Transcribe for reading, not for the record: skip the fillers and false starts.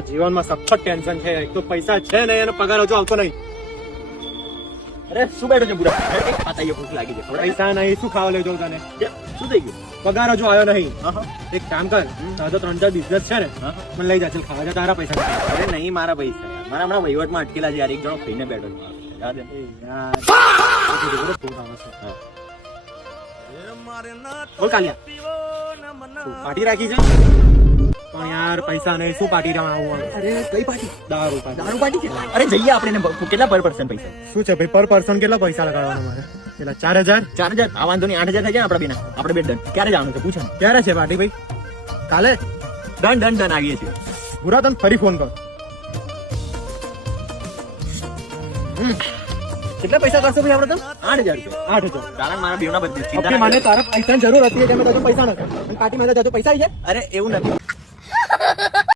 મારા જીવનમાં સખત ટેન્શન છે. એક તો પૈસા છે નહીં અને પગાર હજુ આવતો નહીં. અરે શું બેઠો છે બુરા? એક ખાતા ભૂખ લાગી છે. પૈસા નહીં, શું ખાવા લઈ જાઉં તને? શું થઈ ગયું? પગાર હજુ આવ્યો નહીં. હા એક કામ કર, તારા તો 3-4 બિઝનેસ છે ને, મને લઈ જા. ચાલ ખાવા જા, તારા પૈસા. અરે નહીં, મારા પૈસા યાર. મારા હમણાં વહીવટમાં અટકેલા છે યાર. એક જણો ખાઈને બેઠો છે. યાદ છે? યાર બોલ કાલિયા, શું પાર્ટી રાખી છે? પણ યાર પૈસા નહીં, શું પાર્ટી રમાવું? અરે કઈ પાર્ટી? દારૂ પાર્ટી છે? અરે જઈએ આપણે. કેટલા પર પર્સન પૈસા? શું છે ભાઈ? પર પર્સન કેટલા પૈસા લગાડવાના મારે? પેલા 4,000. 4,000? આ વાંધો નહીં, 8,000 થઈ જાય આપણા બેના. આપણે બે ડન. ક્યારે જવાનું છે પૂછો? ક્યારે છે પાર્ટી ભાઈ? કાલે? ડન આવીએ છીએ. પૂરા તને ફરી ફોન કર. કેટલા પૈસા કરશો ભાઈ આપણે? 8,000 રૂપિયા. 8,000. કારણ મારા બેવના બધી મને તારા પૈસાની જરૂર હતી એટલે મેં તને પૈસા નથી. પાર્ટી માં જતો પૈસા આવી જાય. અરે એવું નથી.